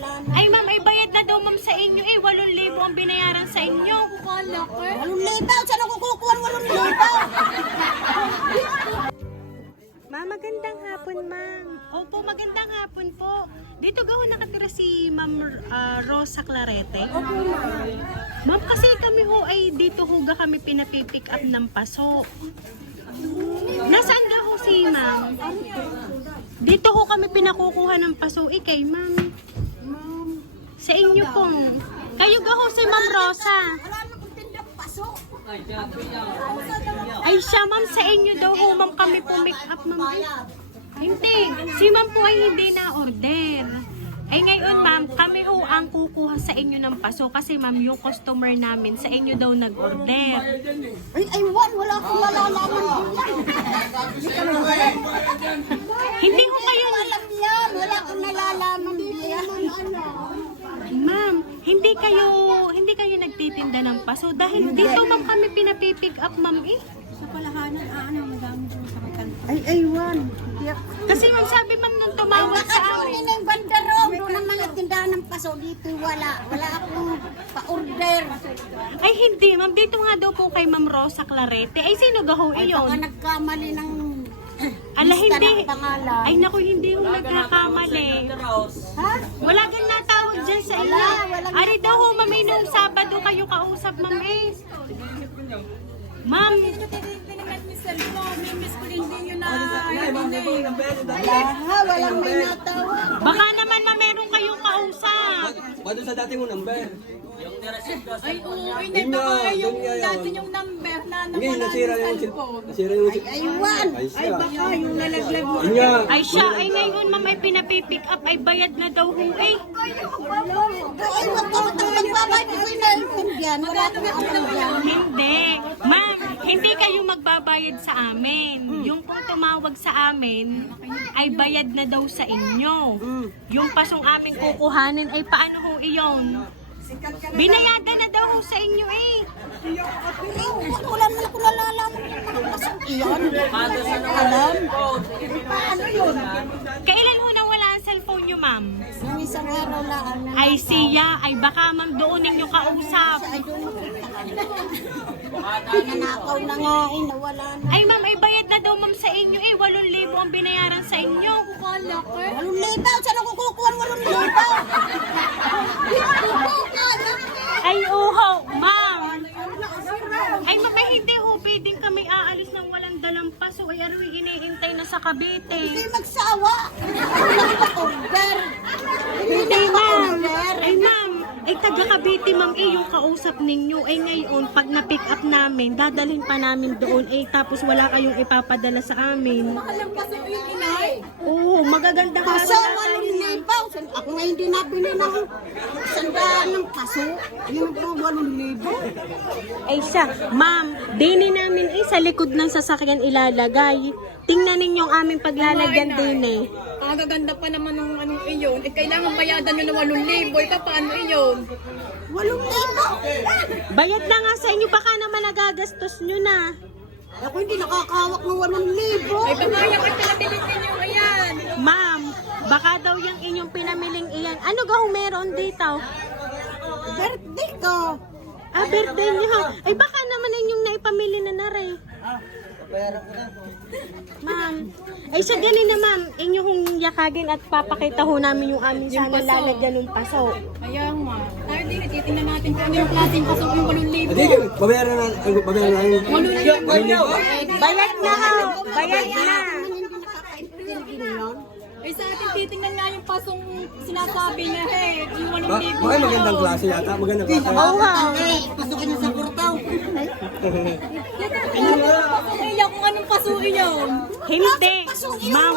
wala na. Ay ma'am, ay bayad na daw ma'am sa inyo eh. 8,000 ang binayaran sa inyo. 8,000? Saan ako kukuha ng 8,000? Ma'am, magandang hapon ma'am. Opo, magandang hapon po. Dito gaho nakatira si Ma'am Rosa Clarete. Opo, ma'am. Ma'am, kasi kami ho ay dito ho ga kami pinapipick up ng paso. Nasaan ga ho si ma'am? Dito ho kami pinakukuha ng paso. Kay ma'am. Sa inyo po. Kayo ga ho si Ma'am Rosa. Wala na kong tindang paso. Ay siya ma'am, sa inyo daw ho ma'am kami pumick up ma'am. Hindi, si ma'am po ay hindi na order. Ay ngayon ma'am, kami ho ang kukuha sa inyo ng paso kasi ma'am yung customer namin sa inyo daw nag-order. Ay, wala akong malalaman yan. Hindi ho kayo Alam yan, wala akong nalalaman yan. ma'am, hindi kayo nagtitinda ng paso dahil dito ma'am kami pinapipick up ma'am eh. Sa palahanan, madami dyan sa kanto. Ay, Juan. Kasi ma'am sabi ma'am nung tumawag sa amin. Ay, na yung bandarong. Doon ang mga tindahan ng paso. Dito wala. Wala akong pa-order. Ay hindi ma'am, dito nga daw po kay Ma'am Rosa Clarete. Ay sino gaho Ay, baka iyon? nagkamali ng Ala lista hindi. ng pangalan. Ay naku, hindi ho nagkakamali. Ha? Wala kang natawag dyan sa inyo. walang Ari daw ho ma'am, eh, nung Sabado kayo kausap ma'am eh. Ma'am, Wala ha, walang may natawag. baka naman ma'am meron kayong kausap. Ba't sa dati mo number? Ay, oo, hindi baka yung dati yung number na Hindi, nawala nasira yung yung cellphone. nasira yung Ay, Juan. Ay, Baka yung nalaglag mo. Inya. Ay siya, ay ngayon ma'am ay pinapipick up, ay bayad na daw ho eh. Ay, wag ka magbabayad. Hindi na intindihan. Wala akong alam yan. Hindi. Ma'am, hindi kayo magbabayad sa amin. Yung po tumawag sa amin, ay bayad na daw sa inyo. Yung pasong aming kukuhanin, ay paano ho iyon? Binayadan na daw ho sa inyo eh. Wala naman ako nalalaman yung mga pasang iyon. Alam? Paano yun? Kailan ho nawala ang cellphone nyo, ma'am? Nung isang araw lang. Ay siya, ay baka ma'am doon ninyo kausap. Ay, doon nanakaw na nga eh, nawala na. Ay ma'am, ay bayad na daw ma'am sa inyo eh. 8,000 ang binayaran sa inyo. 8,000? Saan ako kukuha ng 8,000? Ay uho, ma'am. Ay ma'am, ay hindi ho pwedeng kami aalis ng walang dalang paso. Ay aroy iniintay na sa Hindi Cavite. magsawa. Hindi pa-order. Hindi ma'am. Ay ma'am, ay taga Cavite ma'am eh yung kausap ninyo. Ay ngayon, pag na-pick up namin, dadalhin pa namin doon eh tapos wala kayong ipapadala sa amin. Alam kasi mo yung inay. Oo, magagandang Paso, 8,000. Ako nga hindi nabili ng sandaan ng paso. Yung po 8,000. Ay siya, ma'am, dini namin eh sa likod ng sasakyan ilalagay. Tingnan ninyo ang aming paglalagyan din eh. Ang gaganda pa naman ng anong iyon. Eh, kailangan bayadan nyo ng 8,000. Eh, paano iyon? 8,000. Bayad na nga sa inyo, baka naman nagagastos nyo na. Ako hindi nakakahawak ng 8,000. Ay, baka yung pinabilis ninyo. Ayan. Ma'am, baka daw yung inyong pinamiling iyan. Ano gaw meron dito? Birthday ko. Ah, birthday niyo. Ay baka naman inyong naipamili na na rin. Ma'am, ay sa ganin na ma'am, inyong yakagin at papakita ho namin yung aming sana paso. lalagyan ng paso. Ayan nga. Tayo din, titingnan natin kung ano yung klaseng paso yung 8,000. Hindi, babayaran na. Babayaran na. 8,000. Bayad na ho, bayad na. Hindi nakakaintindi yun. Eh, sa atin titingnan nga yung pasong sinasabi na, hey, yung 8,000. Bakit magandang klase yata? Magandang klase. Oo nga. Pasukin niyo sa portaw. Iya kung anong paso yun. Hindi. Ma'am,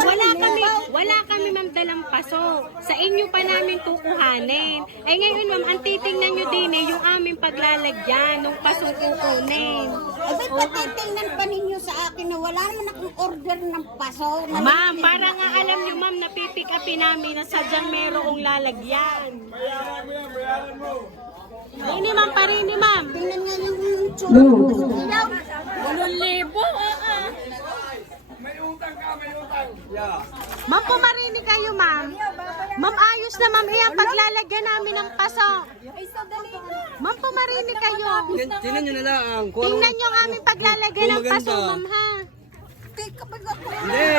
wala kami ma'am dalang paso. Sa inyo pa namin kukuhanin. Ay ngayon ma'am, ang titingnan nyo din eh, yung aming paglalagyan, nung paso kukunin. Ay, ba't patitingnan pa ninyo sa akin na wala naman akong order ng paso? Ma'am, para nga alam nyo ma'am, napipick upin namin na sadyang merong lalagyan. Rini ma'am, parini ma'am. Tingnan nga yung tsura. 8,000. Ma'am, pumarinig kayo, ma'am. Ma'am, ayos na, ma'am. Iyan, paglalagyan namin ng paso. Ma'am, pumarinig kayo. Tingnan nyo na lang. Kung Tingnan nyo ang aming paglalagyan ng kung paso, maganda. ma'am, ha? Hindi.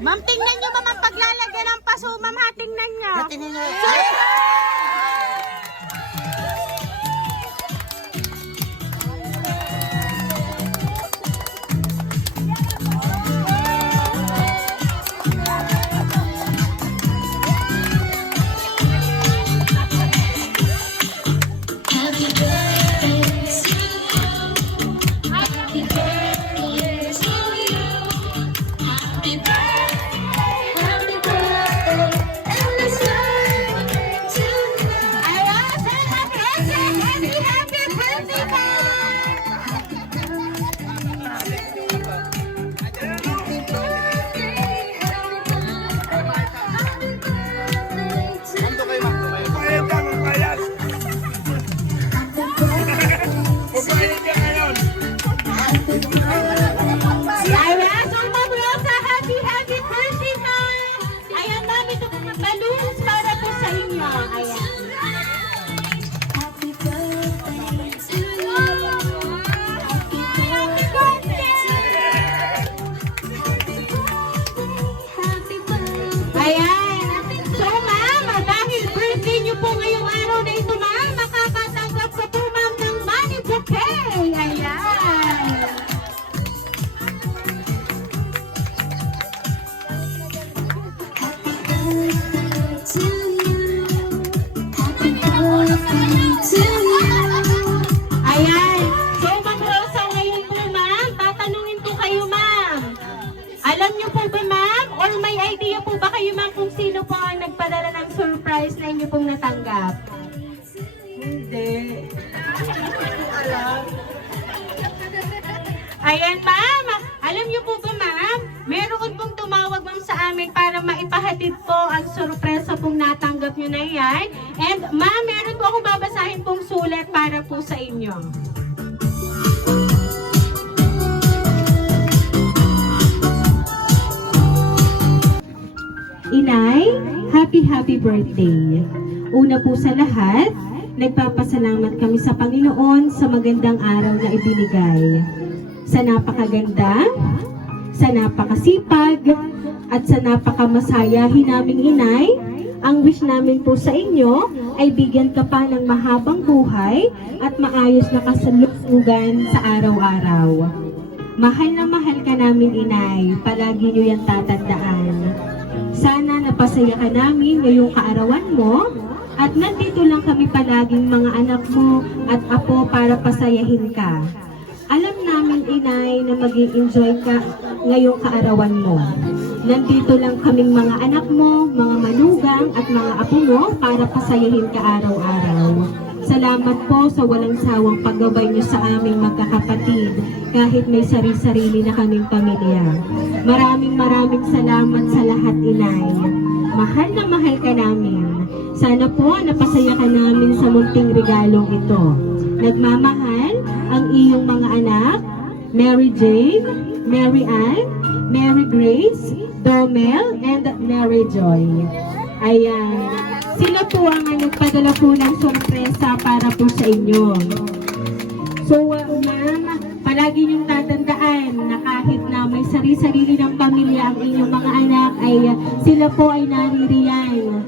Ma'am, tingnan nyo, ma'am, ang paglalagyan ng paso, ma'am, ha? Tingnan nyo. Ayan, so Ma'am Rosa, happy birthday, ma'am! Ayan, ma'am, ito po mga balloons para po sa inyo. Ayan. Ayan. So, ma'am, dahil birthday niyo po ngayong araw na ito, ma'am, makakatanggap ka po, ma'am, ng money bouquet. Ayan. Ayan. So, Ma'am Rosa, ngayon po, ma'am, tatanungin ko kayo, ma'am. Alam niyo po ba, ma'am, or may idea po ba kayo, ma'am, kung sino po ang nagpadala ng surprise na inyo pong natanggap? Hindi. Ayan, ma'am. Alam niyo po ba, ma'am, meron pong tumawag, ma'am, sa amin para maipahatid po ang sorpresa pong natanggap niyo na yan. And, ma'am, meron po akong babasahin pong sulat para po sa inyo. Inay, happy birthday. Una po sa lahat, nagpapasalamat kami sa Panginoon sa magandang araw na ibinigay. Sa napakaganda, sa napakasipag, at sa napakamasayahin naming inay, ang wish namin po sa inyo ay bigyan ka pa ng mahabang buhay at maayos na kasalukuyan sa araw-araw. Mahal na mahal ka namin, inay. Palagi niyo yan tatandaan. Sana napasaya ka namin ngayong kaarawan mo at nandito lang kami palaging mga anak mo at apo para pasayahin ka. Alam namin, inay, na mag-i-enjoy ka ngayong kaarawan mo. Nandito lang kaming mga anak mo, mga manugang at mga apo mo para pasayahin ka araw-araw. Salamat po sa walang sawang paggabay niyo sa aming magkakapatid kahit may sarili-sarili na kaming pamilya. Maraming salamat sa lahat, inay. Mahal na mahal ka namin. Sana po napasaya ka namin sa munting regalong ito. Nagmamahal ang iyong mga anak, Mary Jane, Mary Ann, Mary Grace, Dormel, and Mary Joy. Ayan. Sila po ang nagpadala po ng sorpresa para po sa inyo. So, ma'am, palagi niyong tatandaan na kahit na may sarili-sarili ng pamilya ang inyong mga anak, ay sila po ay naririyan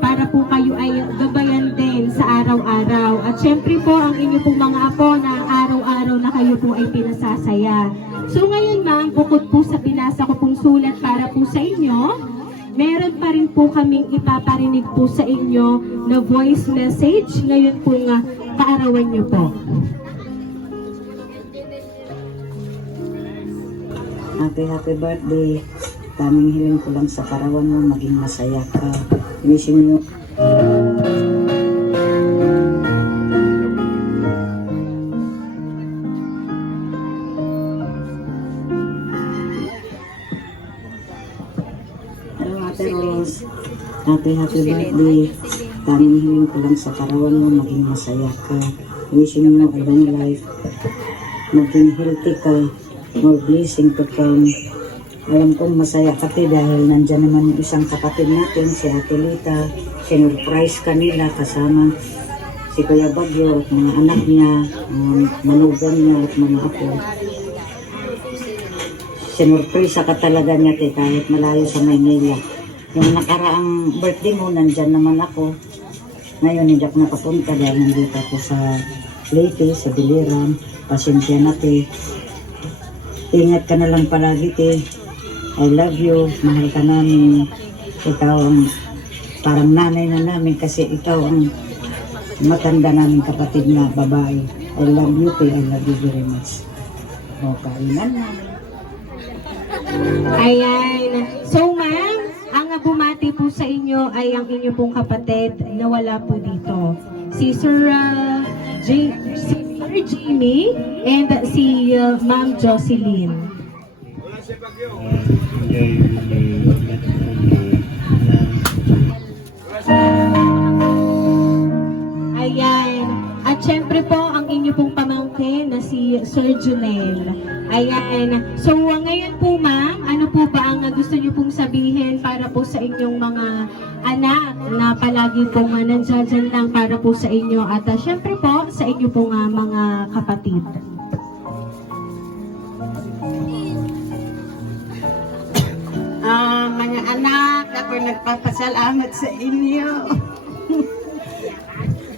para po kayo ay gabayan din sa araw-araw. At syempre po ang inyong pong mga apo na araw-araw na kayo po ay pinasasaya. So ngayon, ma'am, bukod po sa binasa ko pong sulat para po sa inyo, meron pa rin po kaming ipaparinig po sa inyo na voice message ngayon po nga kaarawan niyo po. Happy birthday. Daming hiling ko lang sa karawan mo, maging masaya ka. Wishing you. Hello, Ate Rose. Happy birthday. Daming hiling ko lang sa karawan mo, maging masaya ka. Wishing you a long life. Maging healthy ka. more blessing to come. Alam kong masaya ka te dahil nandyan naman yung isang kapatid natin, si Ate Lita. Sinurprise kanila kasama si Kuya Bagyo at mga anak niya, manugang niya at mga apo. Sinurprise ka talaga niya te kahit malayo sa Maynila. Yung nakaraang birthday mo, nandyan naman ako. Ngayon hindi ako nakapunta dahil nandito ako sa Leyte, sa Biliran. Pasensya na te. Ingat ka na lang palagi te. I love you. Mahal ka namin. Ikaw ang parang nanay na namin kasi ikaw ang matanda namin kapatid na babae. I love you te. I love you very much. O, kainan na. Ayan. So, ma'am, ang bumati po sa inyo ay ang inyo pong kapatid na wala po dito. Si Sir Jimmy and si Ma'am Jocelyn. Ayan. At syempre po, ang inyo pong pamangkin na si Sir Junel. Ayan. So, ngayon po ma'am, ano po ba ang gusto niyo pong sabihin para po sa inyong mga anak na palagi pong nandiyan lang para po sa inyo at syempre po sa inyo pong mga kapatid. Mga anak, ako'y nagpapasalamat sa inyo.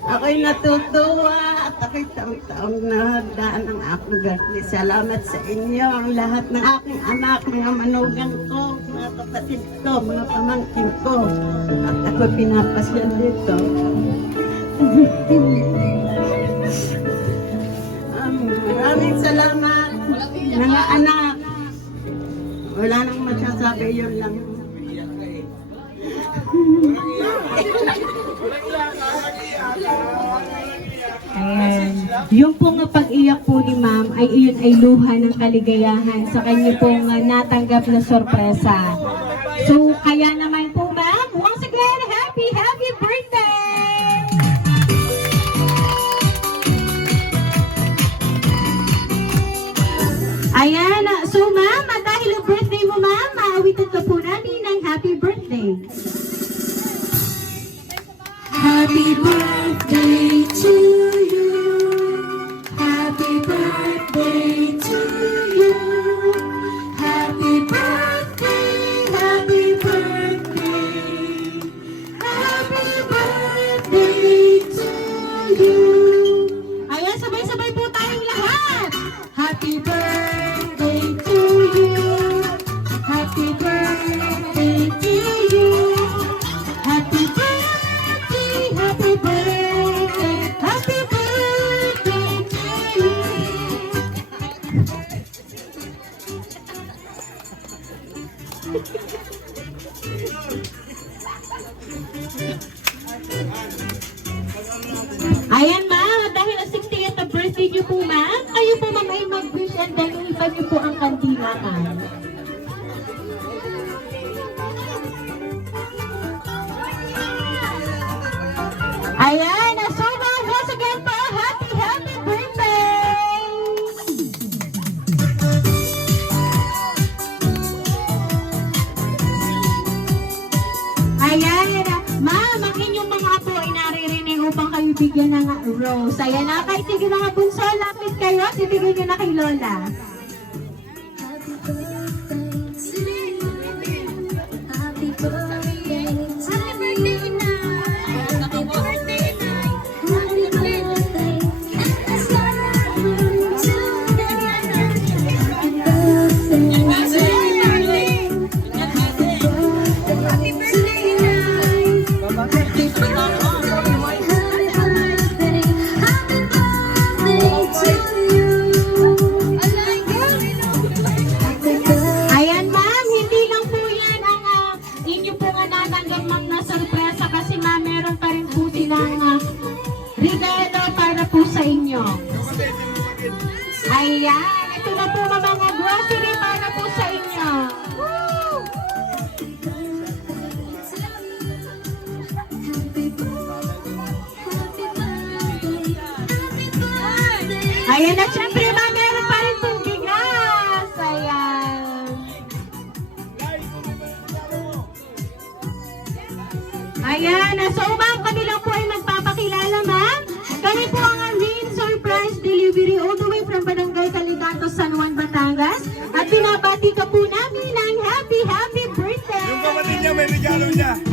Ako'y natutuwa at ako'y taong-taong nahagdaan ang aking birthday. Salamat sa inyo, ang lahat ng aking anak, mga manugang ko, mga kapatid ko, mga pamangkin ko. At ako'y pinapasyan dito. Maraming salamat, mga anak. Wala nang masasabi, yun lang. Ayan. Yung pong pag-iyak po ni ma'am ay iyon ay luha ng kaligayahan sa kanya pong natanggap na sorpresa. So, kaya naman po ma'am, once again, happy birthday! Ayan, so ma'am, dahil ang birthday mo ma'am, maawitan ka po natin ng happy birthday. Happy birthday to you. Happy birthday to you. Happy birthday, happy birthday. Happy birthday to you. Ayan, sabay-sabay po tayong lahat. Happy birthday to you. Happy birthday to you. Happy birthday, happy birthday, happy birthday to you. Ayan ma'am, dahil ang 60th na birthday niyo po ma'am, kayo po ma'am ay mag-wish and then yung iba niyo po ang kandila ma'am. Ayan, so ma'am, once again po, happy birthday! Ayan, ma'am, ang inyong mga apo ay naririnig upang kayo bigyan ng rose. Ayan na, kahit sige mga bunso, lapit kayo, ibigay nyo na kay Lola. Ayan ma'am, hindi lang po yan ang inyo po nga natanggap ma'am na sorpresa kasi ma'am meron pa rin po silang regalo para po sa inyo. Ayan, ito na po mga grocery para po sa inyo. Woo! Ayan at syempre ma'am, meron pa rin pong bigas. Ayan, so ma'am, kami lang po ay magpapakilala, ma'am. Kami po ang Rain Surprise Delivery all the way from Barangay Caligato, San Juan, Batangas. At pinabati ka po namin ng happy birthday! Yung kapatid niya may regalo niya.